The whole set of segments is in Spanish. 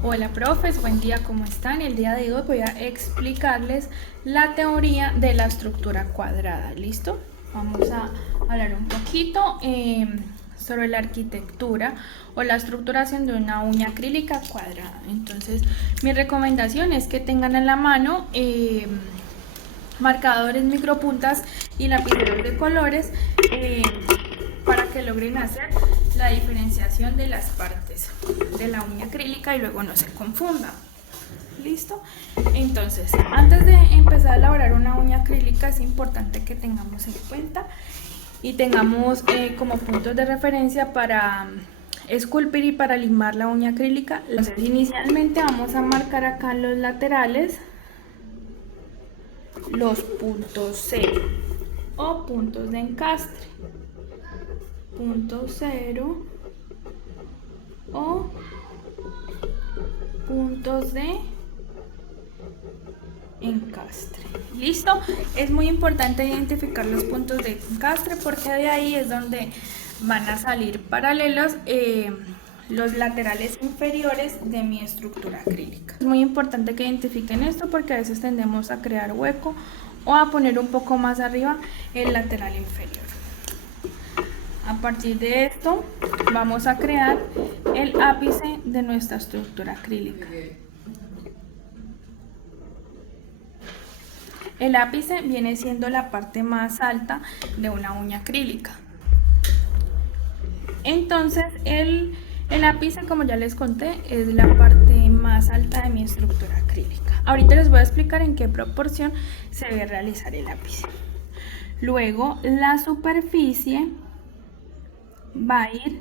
Hola profes, buen día, ¿cómo están? El día de hoy voy a explicarles la teoría de la estructura cuadrada, ¿listo? Vamos a hablar un poquito sobre la arquitectura o la estructuración de una uña acrílica cuadrada. Entonces, mi recomendación es que tengan en la mano marcadores, micropuntas y lapiceros de colores para que logren hacer la diferenciación de las partes de la uña acrílica y luego no se confunda. ¿Listo? Entonces, antes de empezar a elaborar una uña acrílica es importante que tengamos en cuenta y tengamos como puntos de referencia para esculpir y para limar la uña acrílica. Entonces, inicialmente vamos a marcar acá en los laterales los puntos cero o puntos de encastre. Punto cero o puntos de encastre. ¿Listo? Es muy importante identificar los puntos de encastre porque de ahí es donde van a salir paralelos los laterales inferiores de mi estructura acrílica. Es muy importante que identifiquen esto porque a veces tendemos a crear hueco o a poner un poco más arriba el lateral inferior. A partir de esto vamos a crear el ápice de nuestra estructura acrílica. El ápice viene siendo la parte más alta de una uña acrílica. Entonces el ápice, como ya les conté, es la parte más alta de mi estructura acrílica. Ahorita les voy a explicar en qué proporción se debe realizar el ápice. Luego la superficie va a ir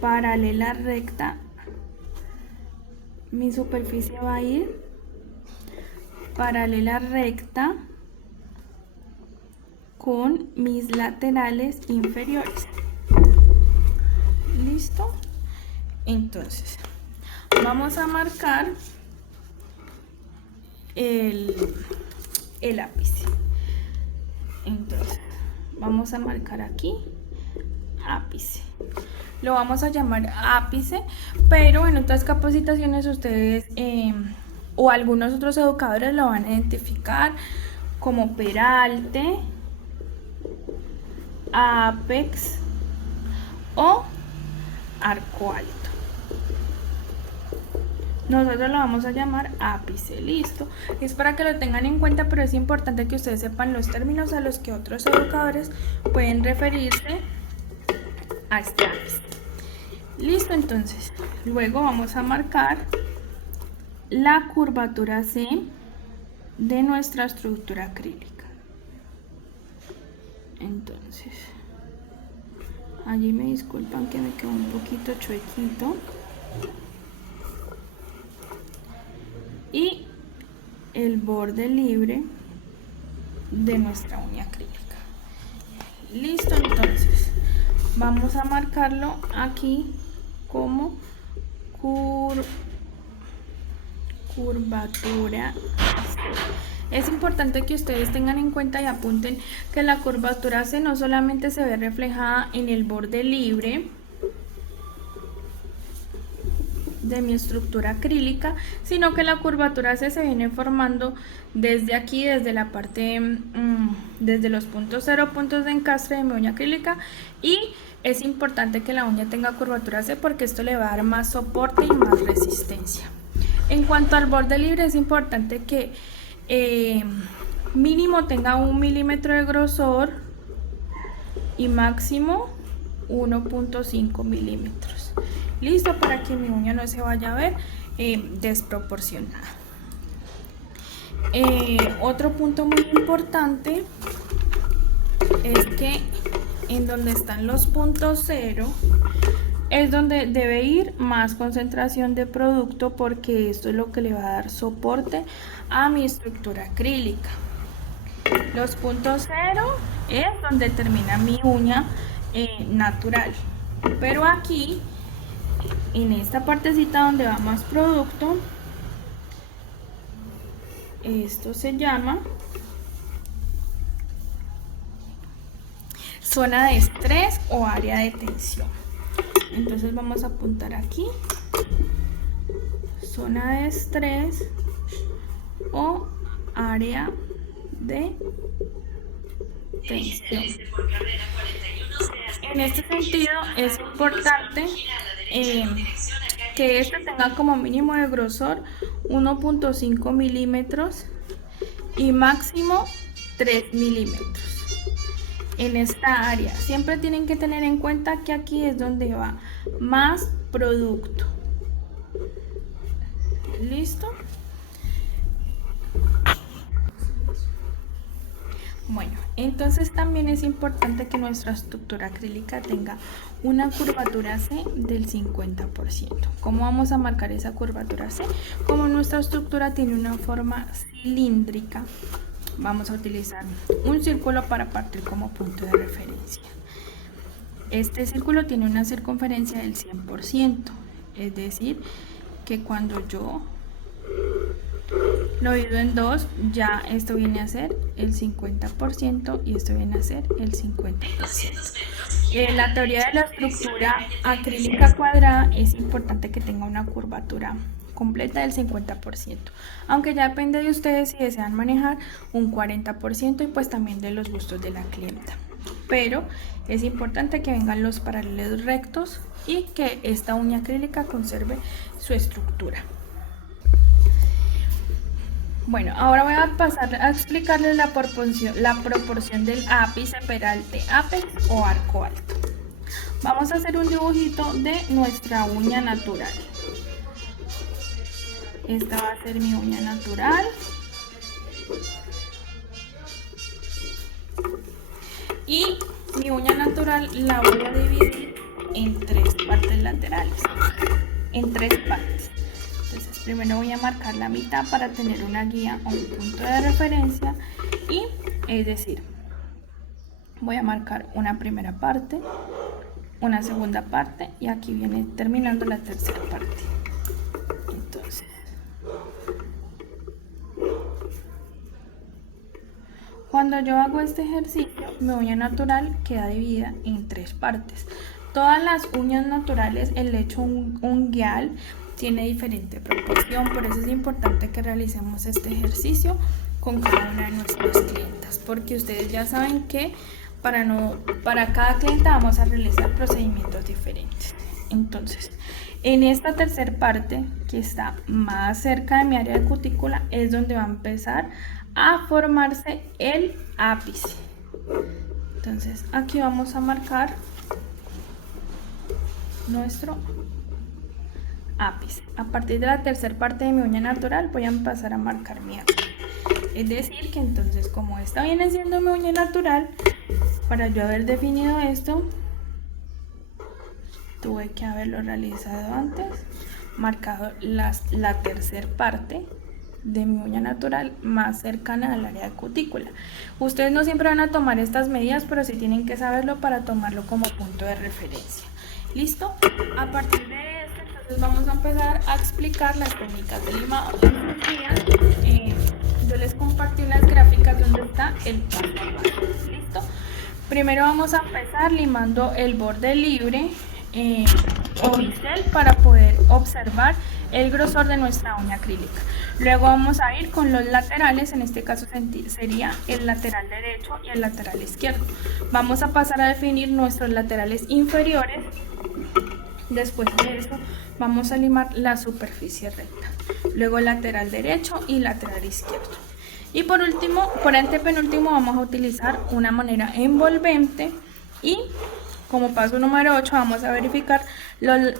paralela recta. Mi superficie va a ir paralela recta con mis laterales inferiores. ¿Listo? Entonces, vamos a marcar el ápice. Entonces, vamos a marcar aquí ápice. Lo vamos a llamar ápice, pero en otras capacitaciones ustedes o algunos otros educadores lo van a identificar como peralte, apex o arco alto. Nosotros lo vamos a llamar ápice. Listo, es para que lo tengan en cuenta, pero es importante que ustedes sepan los términos a los que otros educadores pueden referirse a este ápice. Listo, entonces luego vamos a marcar la curvatura C de nuestra estructura acrílica. Entonces, allí me disculpan que me quedó un poquito chuequito. Y el borde libre de nuestra uña acrílica. Listo, entonces vamos a marcarlo aquí como curvatura. Es importante que ustedes tengan en cuenta y apunten que la curvatura C no solamente se ve reflejada en el borde libre de mi estructura acrílica, sino que la curvatura C se viene formando desde aquí, desde la parte, desde los puntos cero, puntos de encastre de mi uña acrílica, y es importante que la uña tenga curvatura C porque esto le va a dar más soporte y más resistencia. En cuanto al borde libre, es importante que mínimo tenga 1 milímetro de grosor y máximo 1.5 milímetros. Listo, para que mi uña no se vaya a ver desproporcionada. Otro punto muy importante es que en donde están los puntos cero es donde debe ir más concentración de producto, porque esto es lo que le va a dar soporte a mi estructura acrílica. Los puntos cero es donde termina mi uña natural, pero aquí en esta partecita donde va más producto, esto se llama zona de estrés o área de tensión. Entonces vamos a apuntar aquí, zona de estrés o área de tensión. En este sentido es importante que este tenga como mínimo de grosor 1.5 milímetros y máximo 3 milímetros en esta área. Siempre tienen que tener en cuenta que aquí es donde va más producto. ¿Listo? Bueno, entonces también es importante que nuestra estructura acrílica tenga una curvatura C del 50%. ¿Cómo vamos a marcar esa curvatura C? Como nuestra estructura tiene una forma cilíndrica, vamos a utilizar un círculo para partir como punto de referencia. Este círculo tiene una circunferencia del 100%, es decir, que cuando yo lo divido en 2, ya esto viene a ser el 50% y esto viene a ser el 50%. En la teoría de la estructura acrílica cuadrada es importante que tenga una curvatura completa del 50%, aunque ya depende de ustedes si desean manejar un 40% y pues también de los gustos de la clienta. Pero es importante que vengan los paralelos rectos y que esta uña acrílica conserve su estructura. Bueno, ahora voy a pasar a explicarles la proporción del ápice peralte apex o arco alto. Vamos a hacer un dibujito de nuestra uña natural. Esta va a ser mi uña natural. Y mi uña natural la voy a dividir en 3 partes laterales. En 3 partes. Entonces primero voy a marcar la mitad para tener una guía o un punto de referencia y es decir, voy a marcar una primera parte, una segunda parte y aquí viene terminando la tercera parte. Entonces, cuando yo hago este ejercicio, mi uña natural queda dividida en 3 partes. Todas las uñas naturales, el lecho ungueal tiene diferente proporción, por eso es importante que realicemos este ejercicio con cada una de nuestras clientas, porque ustedes ya saben que para cada clienta vamos a realizar procedimientos diferentes. Entonces, en esta tercera parte, que está más cerca de mi área de cutícula, es donde va a empezar a formarse el ápice. Entonces, aquí vamos a marcar nuestro ápice. A partir de la tercera parte de mi uña natural voy a empezar a marcar mi ápice. Es decir que entonces, como esta viene siendo mi uña natural, para yo haber definido esto tuve que haberlo realizado antes, marcado la tercera parte de mi uña natural más cercana al área de cutícula. Ustedes no siempre van a tomar estas medidas, pero sí tienen que saberlo para tomarlo como punto de referencia. ¿Listo? A partir de esto, entonces vamos a empezar a explicar las técnicas de limado. Yo les compartí unas gráficas donde está el paso a paso. ¿Listo? Primero vamos a empezar limando el borde libre o bisel para poder observar el grosor de nuestra uña acrílica. Luego vamos a ir con los laterales, en este caso sería el lateral derecho y el lateral izquierdo. Vamos a pasar a definir nuestros laterales inferiores. Después de eso vamos a limar la superficie recta, luego lateral derecho y lateral izquierdo. Y por último, por antepenúltimo, vamos a utilizar una manera envolvente y como paso número 8 vamos a verificar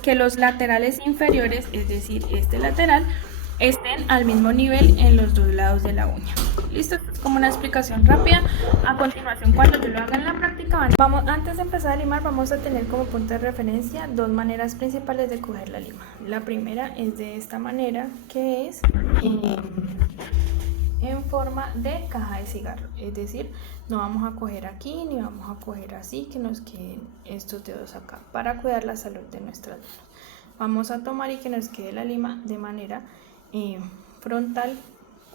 que los laterales inferiores, es decir, este lateral, estén al mismo nivel en los dos lados de la uña. Listo, esto es como una explicación rápida. A continuación, cuando yo lo haga en la práctica, antes de empezar a limar, vamos a tener como punto de referencia dos maneras principales de coger la lima. La primera es de esta manera, que es en forma de caja de cigarro, es decir, no vamos a coger aquí ni vamos a coger así que nos queden estos dedos acá para cuidar la salud de nuestras manos. Vamos a tomar y que nos quede la lima de manera frontal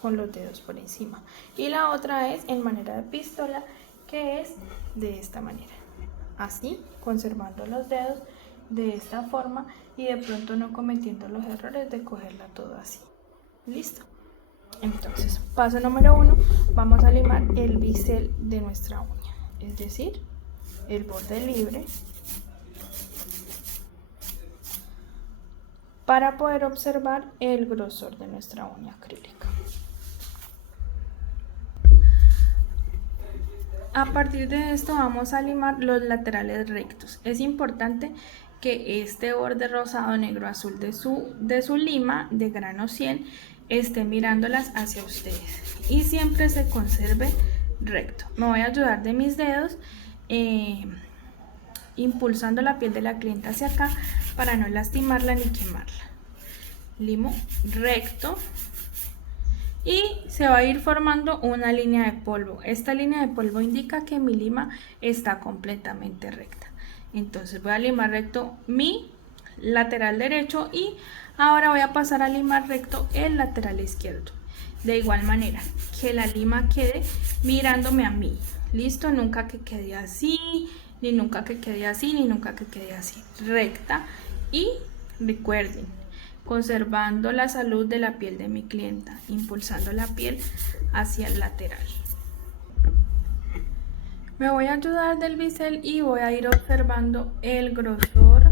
con los dedos por encima, y la otra es en manera de pistola, que es de esta manera, así conservando los dedos de esta forma y de pronto no cometiendo los errores de cogerla todo así. Listo. Entonces, paso número 1, vamos a limar el bisel de nuestra uña, es decir, el borde libre, para poder observar el grosor de nuestra uña acrílica. A partir de esto vamos a limar los laterales rectos. Es importante que este borde rosado, negro, azul de su lima de grano 100 esté mirándolas hacia ustedes y siempre se conserve recto. Me voy a ayudar de mis dedos impulsando la piel de la clienta hacia acá para no lastimarla ni quemarla. Limo recto y se va a ir formando una línea de polvo. Esta línea de polvo indica que mi lima está completamente recta. Entonces voy a limar recto mi lateral derecho y ahora voy a pasar a limar recto el lateral izquierdo. De igual manera, que la lima quede mirándome a mí. Listo, nunca que quede así, ni nunca que quede así, ni nunca que quede así. Recta y recuerden, conservando la salud de la piel de mi clienta, impulsando la piel hacia el lateral. Me voy a ayudar del bisel y voy a ir observando el grosor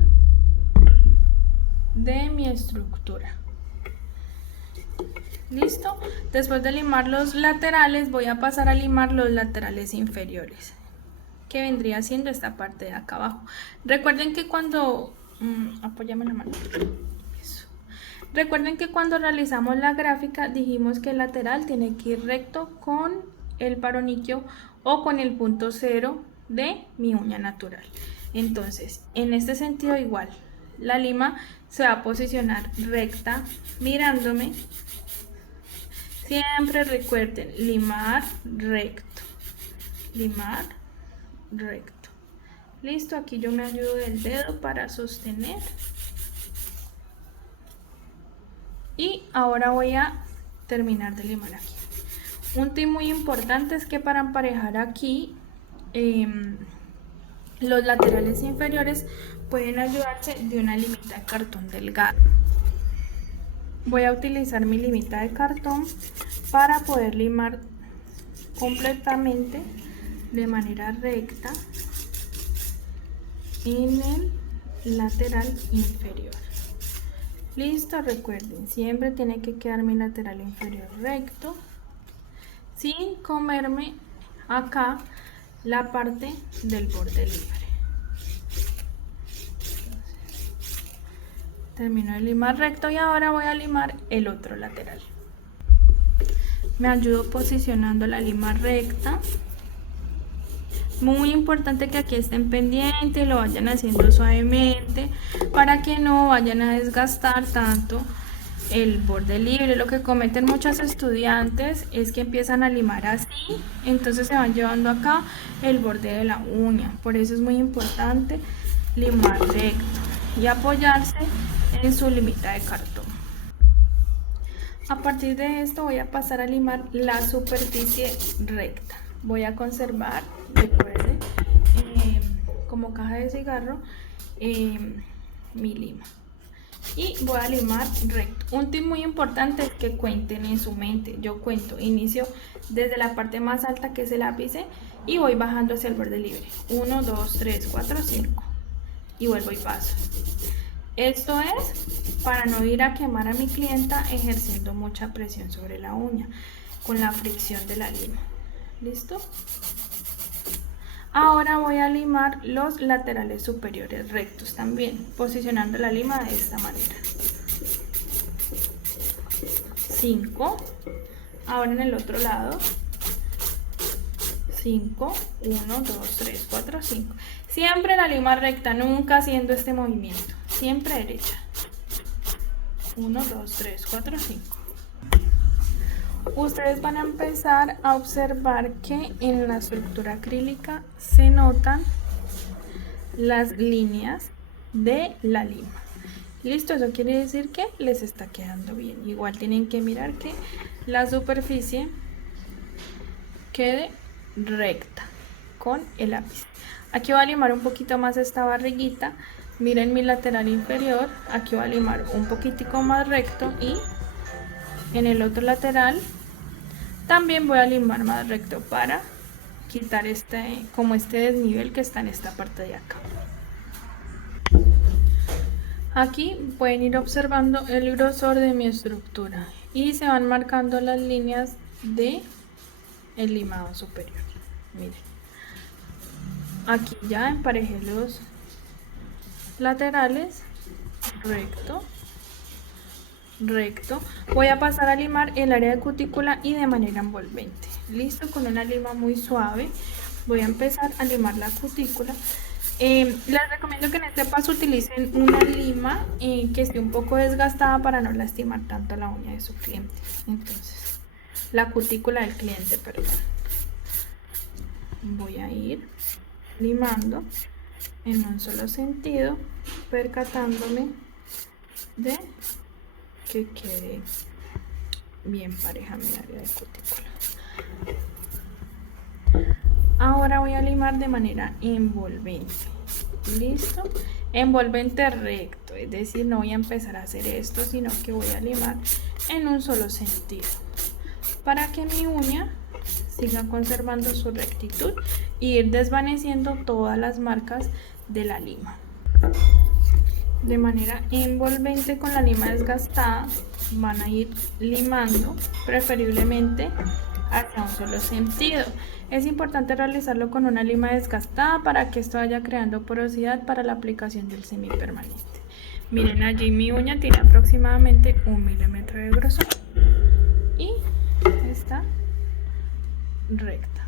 de mi estructura. Listo. Después de limar los laterales voy a pasar a limar los laterales inferiores, que vendría siendo esta parte de acá abajo. Recuerden que cuando apóyame la mano. Eso. Recuerden que cuando realizamos la gráfica dijimos que el lateral tiene que ir recto con el paroniquio o con el punto cero de mi uña natural. Entonces, en este sentido igual, la lima se va a posicionar recta mirándome. Siempre recuerden, limar recto, limar recto. Listo, aquí yo me ayudo del dedo para sostener. Y ahora voy a terminar de limar aquí. Un tip muy importante es que para emparejar aquí los laterales inferiores pueden ayudarse de una limita de cartón delgada. Voy a utilizar mi limita de cartón para poder limar completamente de manera recta en el lateral inferior. Listo, recuerden, siempre tiene que quedar mi lateral inferior recto sin comerme acá la parte del borde libre. Termino de limar recto y ahora voy a limar el otro lateral. Me ayudo posicionando la lima recta. Muy importante que aquí estén pendientes, lo vayan haciendo suavemente para que no vayan a desgastar tanto el borde libre. Lo que cometen muchos estudiantes es que empiezan a limar así, entonces se van llevando acá el borde de la uña. Por eso es muy importante limar recto y apoyarse en su limita de cartón. A partir de esto voy a pasar a limar la superficie recta. Voy a conservar, recuerden, como caja de cigarro, mi lima. Y voy a limar recto. Un tip muy importante es que cuenten en su mente. Yo cuento, inicio desde la parte más alta, que es el ápice, y voy bajando hacia el borde libre. 1, 2, 3, 4, 5. Y vuelvo y paso. Esto es para no ir a quemar a mi clienta ejerciendo mucha presión sobre la uña con la fricción de la lima. ¿Listo? Ahora voy a limar los laterales superiores rectos también, posicionando la lima de esta manera. 5. Ahora en el otro lado. 5, 1, 2, 3, 4, 5. Siempre la lima recta, nunca haciendo este movimiento. Siempre derecha. 1, 2, 3, 4, 5. Ustedes van a empezar a observar que en la estructura acrílica se notan las líneas de la lima. Listo, eso quiere decir que les está quedando bien. Igual tienen que mirar que la superficie quede recta con el lápiz. Aquí voy a limar un poquito más esta barriguita Miren mi lateral inferior, aquí voy a limar un poquitico más recto y en el otro lateral también voy a limar más recto para quitar como este desnivel que está en esta parte de acá. Aquí pueden ir observando el grosor de mi estructura y se van marcando las líneas de el limado superior. Miren, aquí ya emparejé los laterales, recto, recto. Voy a pasar a limar el área de cutícula y de manera envolvente. Listo, con una lima muy suave voy a empezar a limar la cutícula. Les recomiendo que en este paso utilicen una lima que esté un poco desgastada para no lastimar tanto la uña de su cliente. Entonces, la cutícula del cliente, perdón. Voy a ir limando en un solo sentido, percatándome de que quede bien pareja mi área de cutícula. Ahora voy a limar de manera envolvente. ¿Listo? Envolvente recto, es decir, no voy a empezar a hacer esto, sino que voy a limar en un solo sentido para que mi uña siga conservando su rectitud y ir desvaneciendo todas las marcas de la lima. De manera envolvente con la lima desgastada van a ir limando, preferiblemente hacia un solo sentido. Es importante realizarlo con una lima desgastada para que esto vaya creando porosidad para la aplicación del semipermanente. Miren, allí mi uña tiene aproximadamente 1 milímetro de grosor y está recta.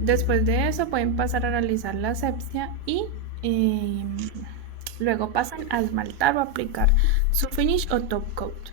Después de eso pueden pasar a realizar la asepsia y luego pasan a esmaltar o aplicar su finish o top coat.